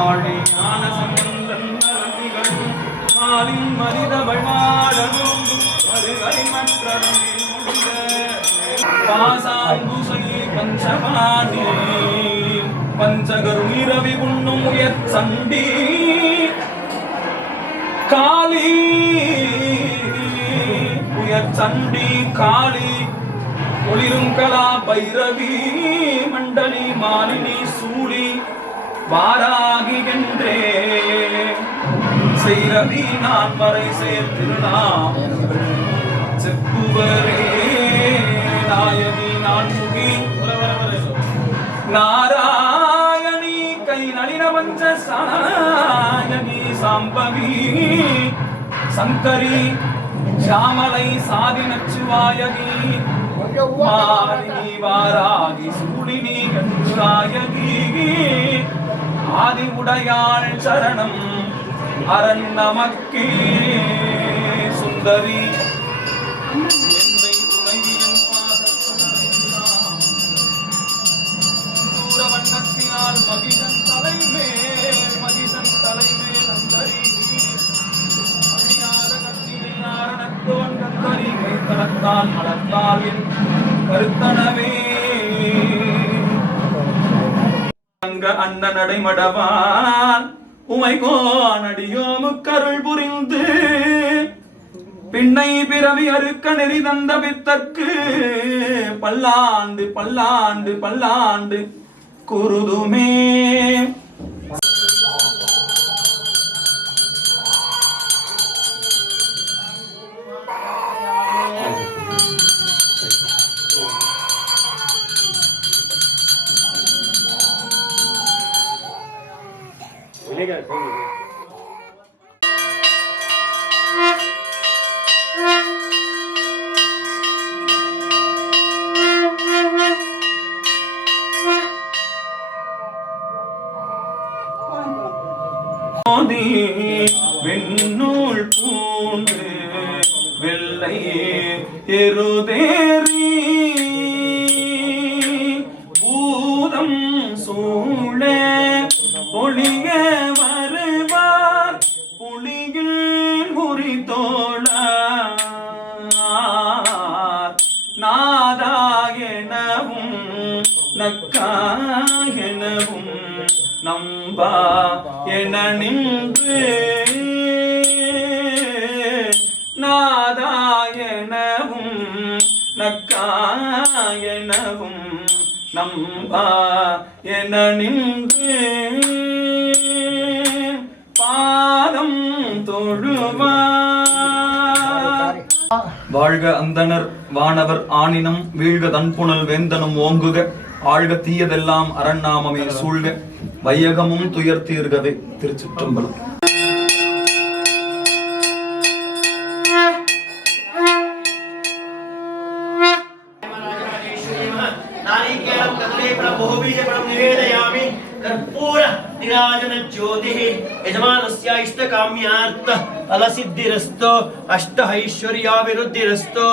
கோங்கு ஞான சம்பந்தன் நரம்பிகள் மாலின் மனிதவள் மாடனோங்கு மறுகை மற்றவன் முடிந்த பஞ்சமானி. பஞ்சகருணிரவி உண்ணும் உயர் சண்டி காளி. உயர் சண்டி காளி. ஒளிரும் கலா பைரவி மண்டலி மாலினி வாராகி என்றே. செய்ரவி நான் வரை சேர்த்திருநாம் செப்புவரே நாயகி நான் முகி. நாராயணி கை நளின மஞ்ச சாயகி சாம்பவி. சங்கரி ஷாமலை சாதி நச்சுவாயகி மாலினி வாராகி ஆதி உடையாள் சரணம் அரண் நமக்கே சுந்தரி. மகிதன் தலைமே மகிதன் தலைமே நந்தரி மகிழன் தலைமேல் மகிழன் அழியாத கத்தினை நாரணத்தோன் கத்தரி கைத்தளத்தால் மலர்த்தால் கருத்தனவே. அங்க அந்த நடைமடவான் உமை அடியோ முக்கருள் புரிந்து பின்னை பிறவி அறுக்க நெறி தந்த பித்தற்கு பல்லாண்டு பல்லாண்டு பல்லாண்டு குருதுமே. வெண்ணூல் பூண்டு வெள்ளை எருதே. நக்காகெனவும் நம்பா என நின்று நாதாயனவும் நக்காயனவும் நம்பா என நின்று பாதம் தொழுவார் வாழ்க அந்தணர் வானவர் ஆணினம் வீழ்க தன்புணல் வேந்தனும் ஓங்குக ஆழ்க தீயதெல்லாம் அரண்நாமமே சூழ்க வையகமும் துயர் தீர்கவே திருச்சிற்றம்பலம் नारीकेलं कदलीफलं बहुबीजफलं निवेदयामि कर्पूर निराजन ज्योतिः यजमानस्य इष्टकाम्यार्थ फलसिद्धिरस्तो अष्टैश्वर्याभिवृद्धिरस्तो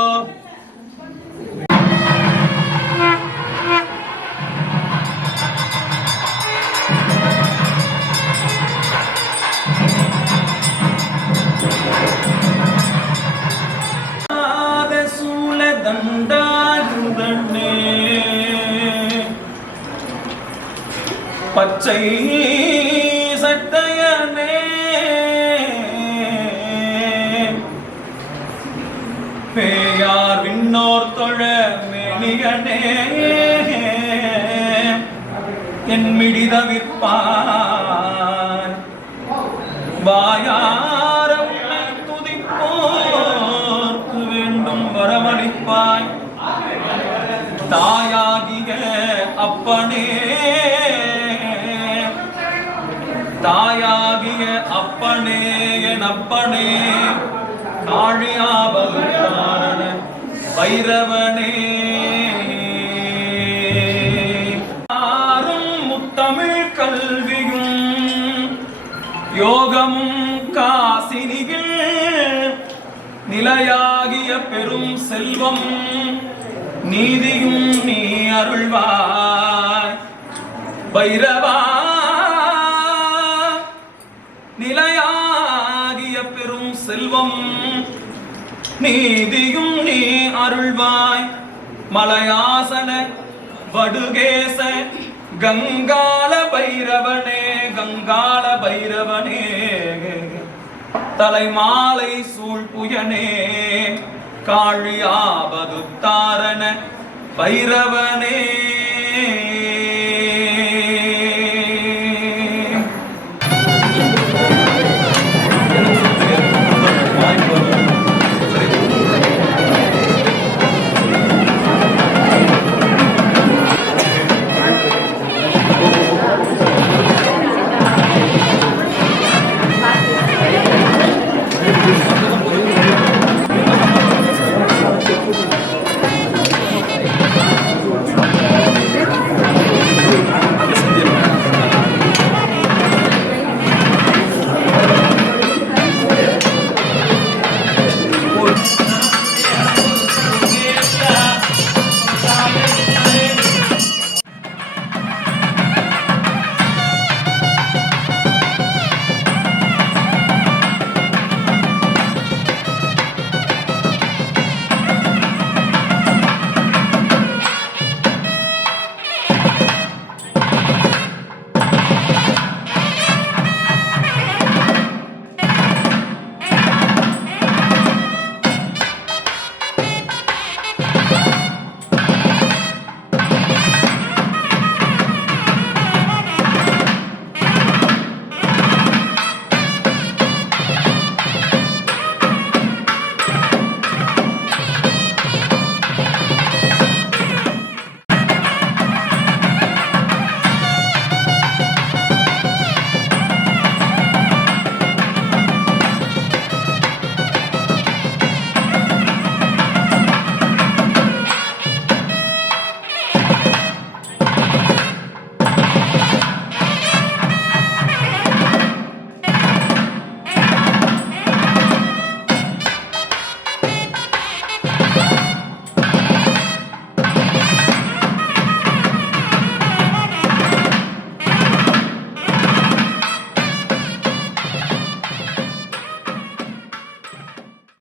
சூல தண்டாயுதனே பச்சை பேயார் விண்ணோர் தொழ மேனிகனே? என் மிடிதவிற்பான் வாயார உன்னை துதிப்போர்க்கு வேண்டும் வரவழிப்பாய் தாயாகிய அப்பனே. தாயாகிய அப்பனே என் அப்பனே. காழியாபகாரண பைரவனே. ஆறும் முத்தமிழ் கல்வியும் யோகமும் காசினிகள் நிலையாகிய பெரும் செல்வம் நீதியும் நீ அருள்வாய். பைரவா நிலையாகிய பெரும் செல்வம் நீதியும் நீ அருள்வாய். மலையாசன வடுகேச கங்கால பைரவனே கங்கால பைரவனே. தலைமாலை சூழ்புயனே காழியாபதுத்தாரண பைரவனே.